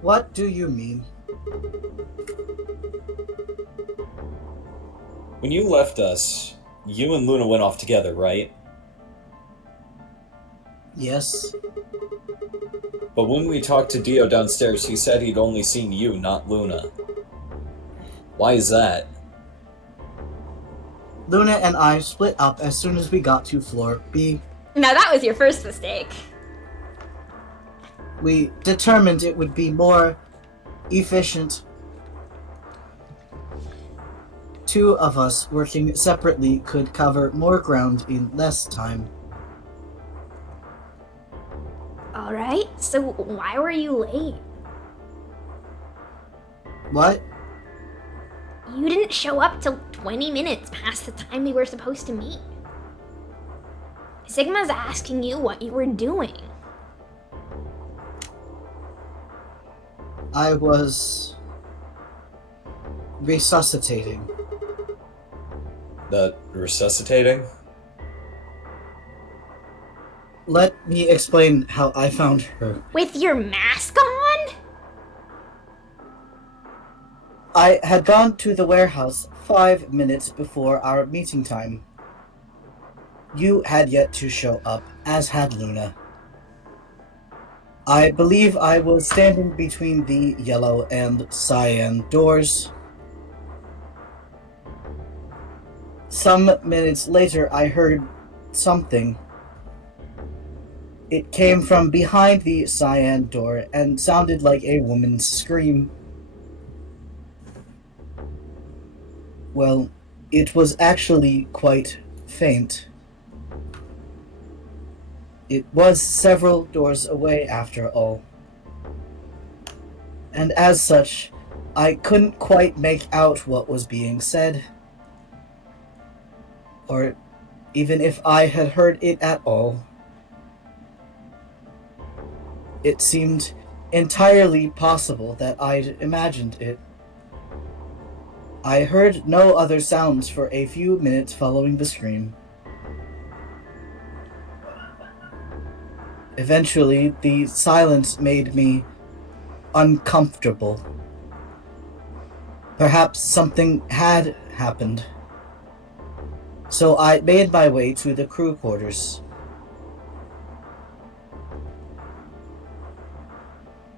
What do you mean? When you left us, you and Luna went off together, right? Yes. But when we talked to Dio downstairs, he said he'd only seen you, not Luna. Why is that? Luna and I split up as soon as we got to floor B. Now that was your first mistake. We determined it would be more efficient. Two of us working separately could cover more ground in less time. Alright, so why were you late? What? You didn't show up till 20 minutes past the time we were supposed to meet. Sigma's asking you what you were doing. I was resuscitating. The resuscitating? Let me explain how I found her. With your mask on? I had gone to the warehouse 5 minutes before our meeting time. You had yet to show up, as had Luna. I believe I was standing between the yellow and cyan doors. Some minutes later, I heard something. It came from behind the cyan door and sounded like a woman's scream. Well, it was actually quite faint. It was several doors away after all. And as such, I couldn't quite make out what was being said. Or even if I had heard it at all. It seemed entirely possible that I'd imagined it. I heard no other sounds for a few minutes following the scream. Eventually, the silence made me uncomfortable. Perhaps something had happened. So I made my way to the crew quarters.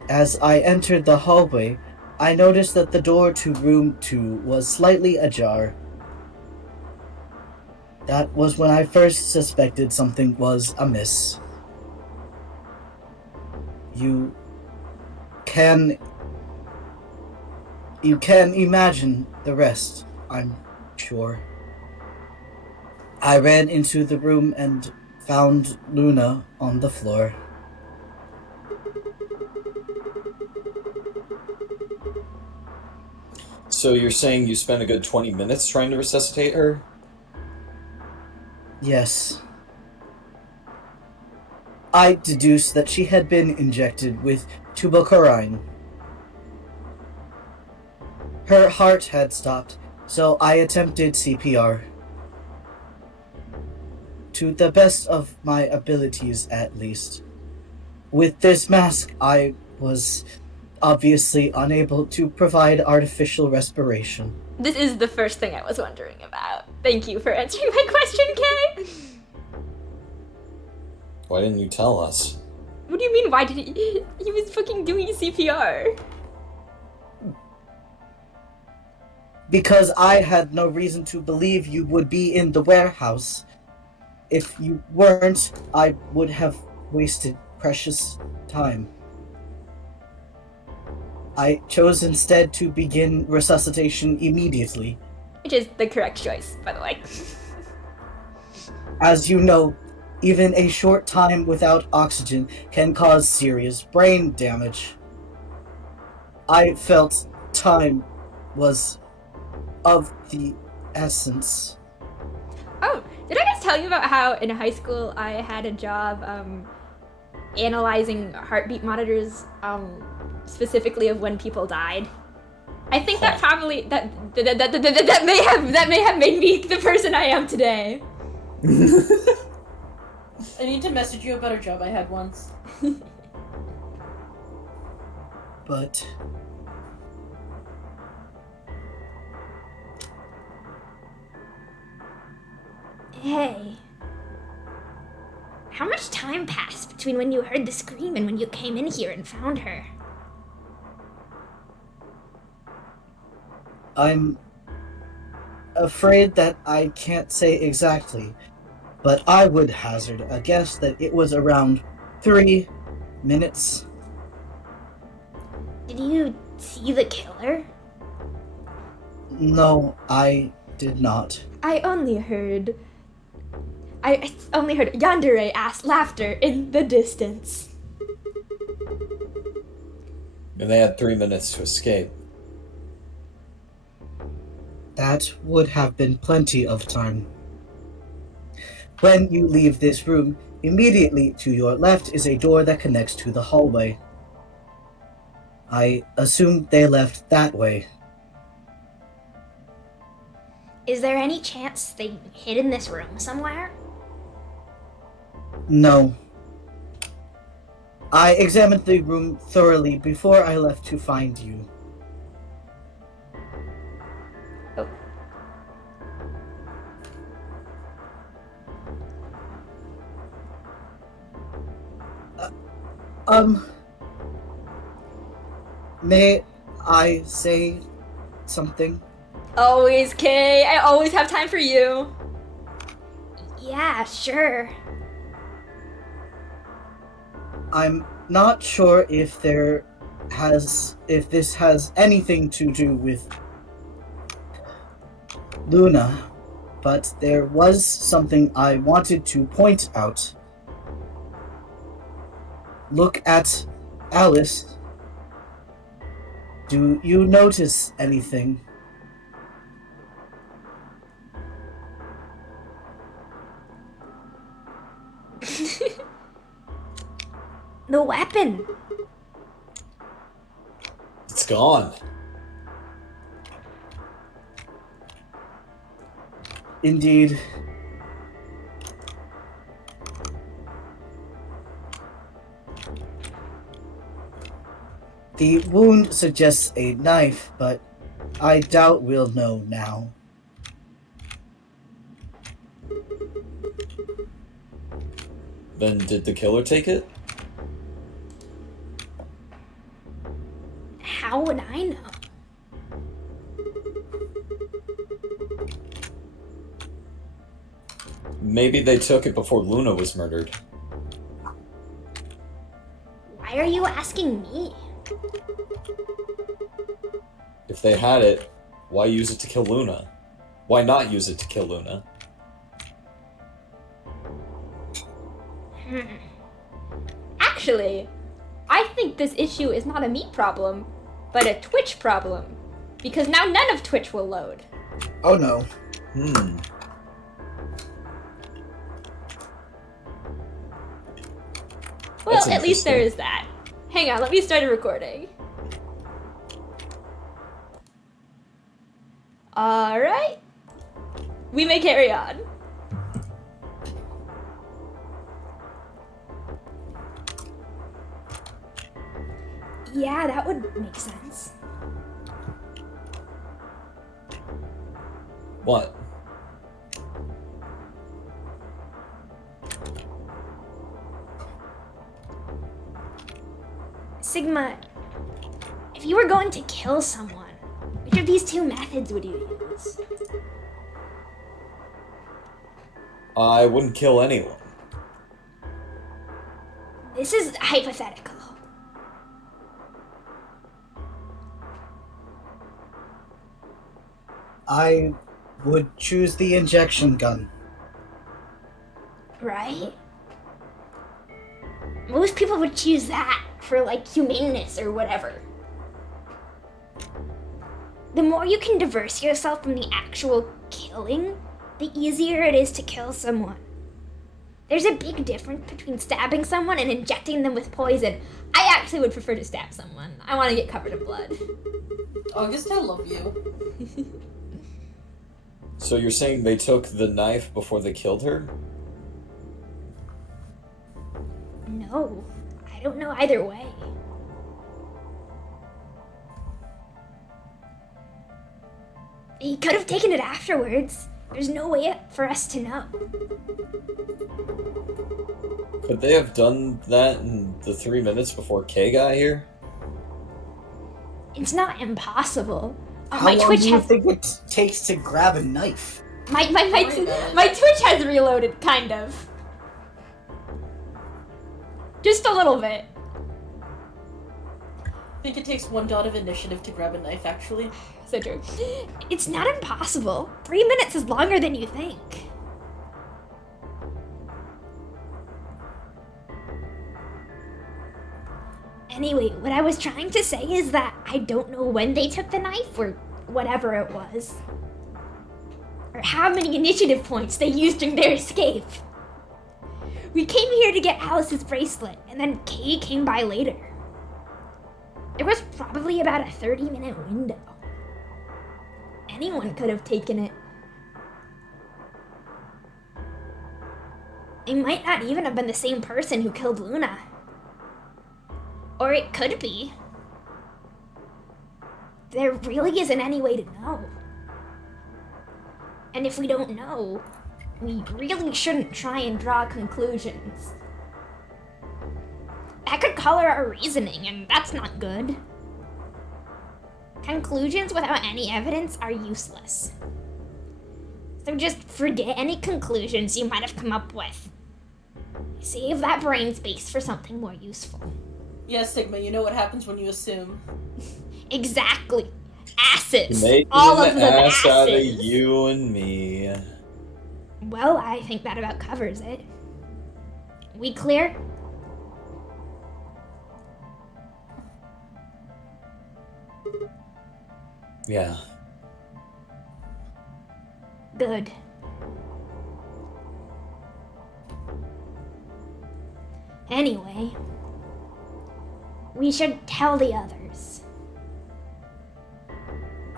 As I entered the hallway, I noticed that the door to room 2 was slightly ajar. That was when I first suspected something was amiss. You can imagine the rest, I'm sure. I ran into the room and found Luna on the floor. So you're saying you spent a good 20 minutes trying to resuscitate her? Yes. I deduced that she had been injected with tubacorine. Her heart had stopped, so I attempted CPR. to the best of my abilities at least. With this mask, I was obviously unable to provide artificial respiration. This is the first thing I was wondering about. Thank you for answering my question, Kay. Why didn't you tell us? What do you mean, why did he was fucking doing CPR. Because I had no reason to believe you would be in the warehouse. If you weren't, I would have wasted precious time. I chose instead to begin resuscitation immediately. Which is the correct choice, by the way. As you know, even a short time without oxygen can cause serious brain damage. I felt time was of the essence. Oh, did I guys tell you about how in high school I had a job analyzing heartbeat monitors, specifically of when people died? I think that probably that may have made me the person I am today. I need to message you about a job I had once. But Hey. How much time passed between when you heard the scream and when you came in here and found her? I'm afraid that I can't say exactly, but I would hazard a guess that it was around 3 minutes. Did you see the killer? No, I did not. I only heard yandere ass laughter in the distance. And they had 3 minutes to escape. That would have been plenty of time. When you leave this room, immediately to your left is a door that connects to the hallway. I assume they left that way. Is there any chance they hid in this room somewhere? No. I examined the room thoroughly before I left to find you. May I say something? Always, Kay. I always have time for you. Yeah, sure. I'm not sure if this has anything to do with Luna, but there was something I wanted to point out. Look at Alice. Do you notice anything? The weapon. It's gone. Indeed. The wound suggests a knife, but I doubt we'll know now. Then did the killer take it? How would I know? Maybe they took it before Luna was murdered. Why are you asking me? If they had it, why use it to kill Luna? Why not use it to kill Luna? Actually, I think this issue is not a me problem, but a Twitch problem. Because now none of Twitch will load. Oh no. Well, That's at least there interesting. is that. Hang on, let me start a recording. Alright. We may carry on. Yeah, that would make sense. What? Sigma, if you were going to kill someone, which of these two methods would you use? I wouldn't kill anyone. This is hypothetical. I would choose the injection gun. Right? Most people would choose that for, like, humaneness or whatever. The more you can diverse yourself from the actual killing, the easier it is to kill someone. There's a big difference between stabbing someone and injecting them with poison. I actually would prefer to stab someone. I want to get covered in blood. August, I love you. So you're saying they took the knife before they killed her? No, I don't know either way. He could have taken it afterwards. There's no way for us to know. Could they have done that in the 3 minutes before Kay got here? It's not impossible. How My long Twitch do you has think it takes to grab a knife? my God. Twitch has reloaded, kind of. Just a little bit. I think it takes 1 dot of initiative to grab a knife, actually. So true. It's not impossible. 3 minutes is longer than you think. Anyway, what I was trying to say is that I don't know when they took the knife or whatever it was. Or how many initiative points they used during their escape. We came here to get Alice's bracelet, and then Kay came by later. There was probably about a 30-minute window. Anyone could have taken it. It might not even have been the same person who killed Luna. Or it could be. There really isn't any way to know. And if we don't know, we really shouldn't try and draw conclusions. That could color our reasoning, and that's not good. Conclusions without any evidence are useless. So just forget any conclusions you might have come up with. Save that brain space for something more useful. Yes, Sigma, you know what happens when you assume. Exactly. Asses. Making All of an them ass out of asses. you and me. Well, I think that about covers it. We clear? Yeah. Good. Anyway, we should tell the others.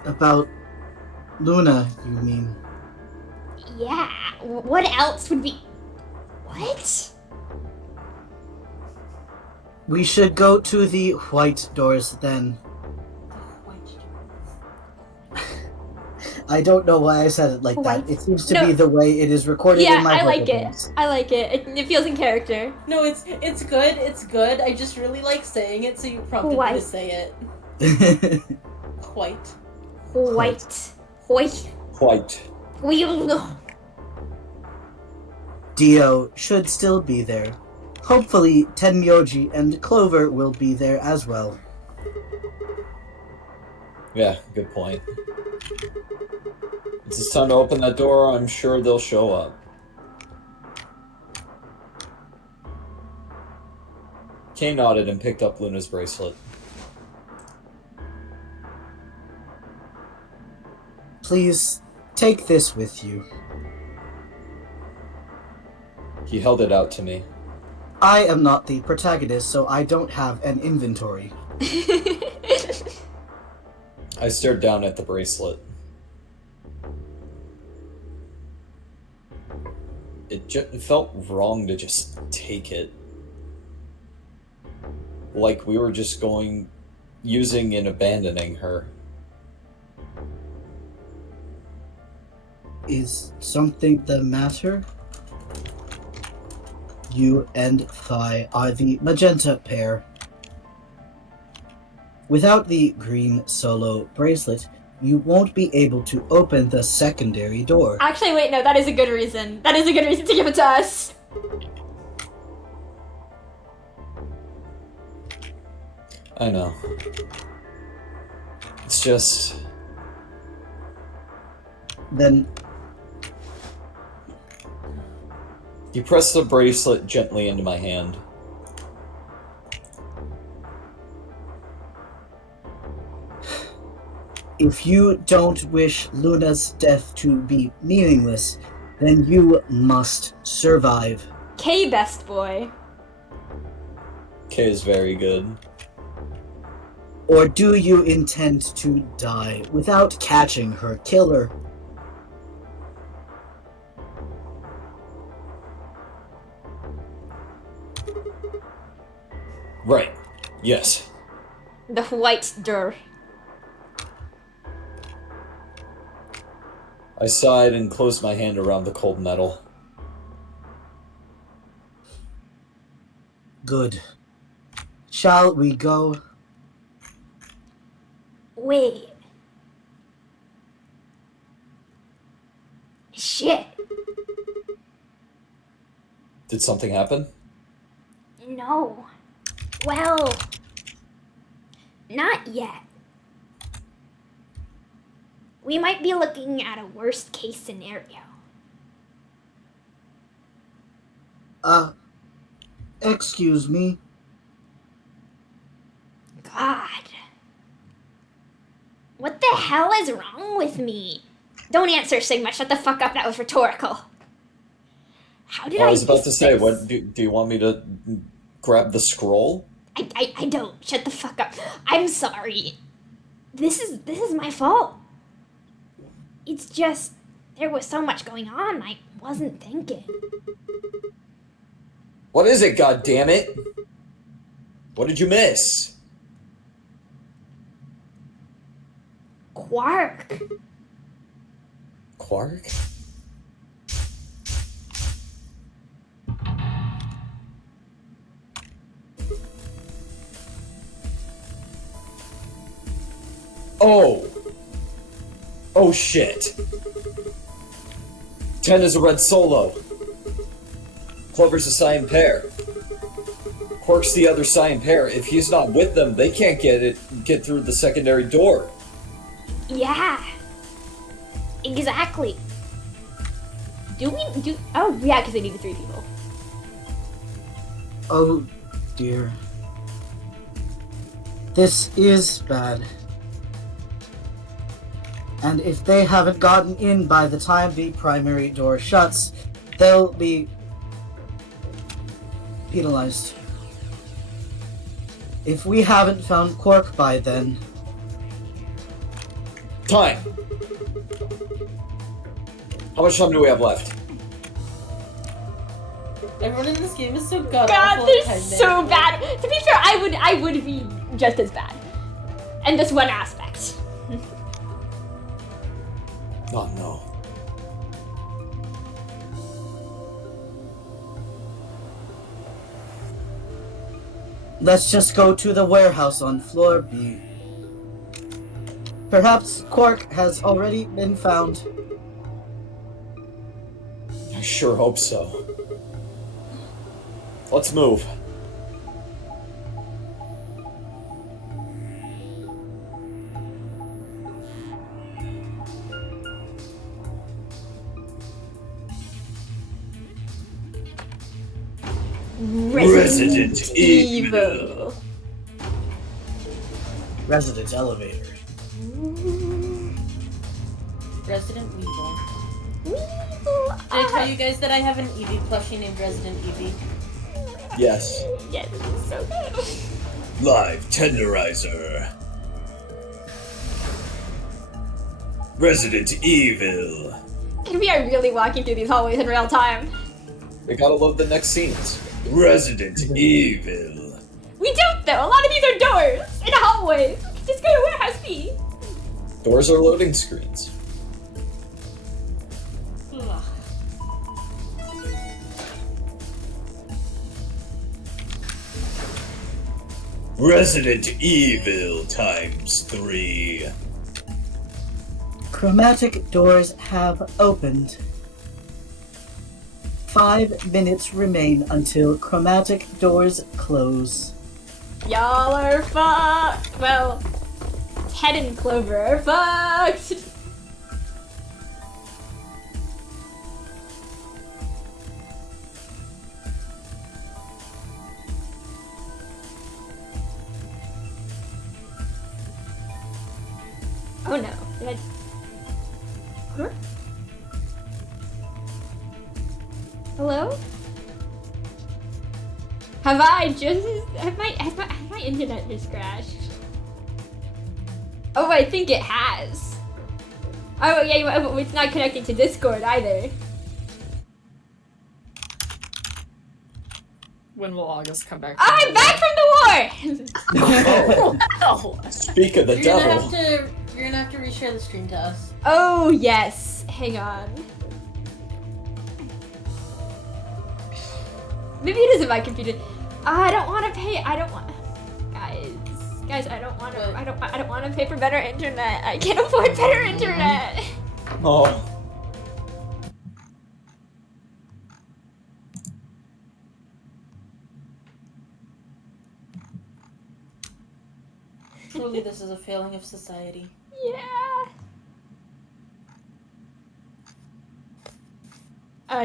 About Luna, you mean? Yeah, what else would be... What? We should go to the white doors then. I don't know why I said it like White- that. It seems to No. be the way it is recorded Yeah, in my I like it. voice. I like it. It feels in character. No, it's good, it's good. I just really like saying it, so you prompted me White. to say it. Quite. White. White. White. Dio should still be there. Hopefully, Tenmyoji and Clover will be there as well. Yeah, good point. It's just time to open that door. I'm sure they'll show up. Kay nodded and picked up Luna's bracelet. Please, take this with you. He held it out to me. I am not the protagonist, so I don't have an inventory. I stared down at the bracelet. It felt wrong to just take it. Like we were just going using and abandoning her. Is something the matter? You and Thigh are the magenta pair. Without the green solo bracelet, you won't be able to open the secondary door. Actually, wait, no, that is a good reason. That is a good reason to give it to us. I know. It's just... Then He pressed the bracelet gently into my hand. if you don't wish Luna's death to be meaningless, then you must survive. K, best boy. K is very good. Or do you intend to die without catching her killer? Right. Yes. The white dir. I sighed and closed my hand around the cold metal. Good. Shall we go? Wait. Shit. Did something happen? No. Well, not yet. We might be looking at a worst case scenario. Excuse me. God. What the hell is wrong with me? Don't answer, Sigma. Shut the fuck up. That was rhetorical. How did I was about to miss say, this? what do you want me to grab the scroll? I don't. Shut the fuck up. I'm sorry. This is my fault. It's just there was so much going on. I wasn't thinking. What is it, goddammit? What did you miss? Quark. Quark? Oh! Oh shit. 10 is a red solo. Clover's a cyan pair. Quark's the other cyan pair. If he's not with them, they can't get through the secondary door. Yeah. Exactly. Oh yeah, because they needed 3 people. Oh dear. This is bad. And if they haven't gotten in by the time the primary door shuts, they'll be penalized. If we haven't found Quark by then... Time! How much time do we have left? Everyone in this game is so god God, awful they're at time so management. bad. To be fair, I would be just as bad. In this one aspect. Oh no. Let's just go to the warehouse on floor B. Perhaps Quark has already been found. I sure hope so. Let's move. Resident Evil. Resident elevator. Resident Evil. Weevil. Did I tell you guys that I have an Eevee plushie named Resident Eevee? Yes. Yes, it's so good. Live Tenderizer. Resident Evil. And we are really walking through these hallways in real time. We gotta love the next scenes. Resident Evil. We don't though. A lot of these are doors and hallways. We can just go to warehouse B. Doors are loading screens. Ugh. Resident Evil times 3. Chromatic doors have opened. 5 minutes remain until chromatic doors close. Y'all are fucked. Well, Ted and Clover are fucked. Oh no. Did I... Huh? Hello? Have my internet just crashed? Oh, I think it has. Oh yeah, it's not connecting to Discord either. When will August come back? I'm back from the war! Oh, speak of the devil. You're gonna have to reshare the stream to us. Oh yes, hang on. Maybe it isn't my computer. I don't want to pay. I don't want. Guys, I don't want to. I don't want to pay for better internet. I can't afford better internet. Oh. Truly, this is a failing of society. Yeah.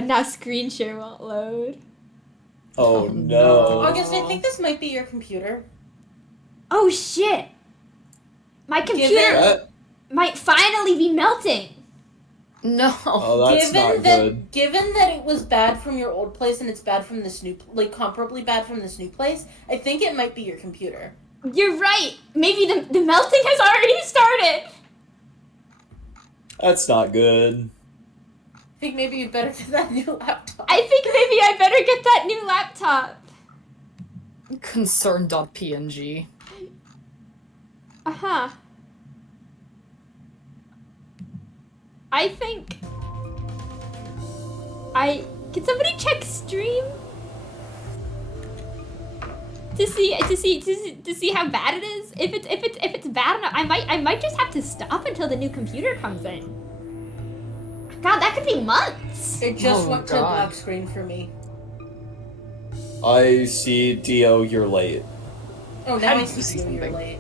Now screen share won't load. Oh no. August, I think this might be your computer. Oh shit! My computer That? might finally be melting. No. Oh, that's not good. Given that it was bad from your old place and it's bad from this new, like comparably bad from this new place, I think it might be your computer. You're right. Maybe the melting has already started. That's not good. I think maybe you'd better get that new laptop. I think maybe I better get that new laptop. Concern.png. Uh-huh. I think... Can somebody check stream? To see how bad it is? If it's bad enough, I might just have to stop until the new computer comes in. God, that could be months. It just Oh, went to God. black screen for me. I see, Dio, you're late. Oh, How now did I you see see you. You're something? late.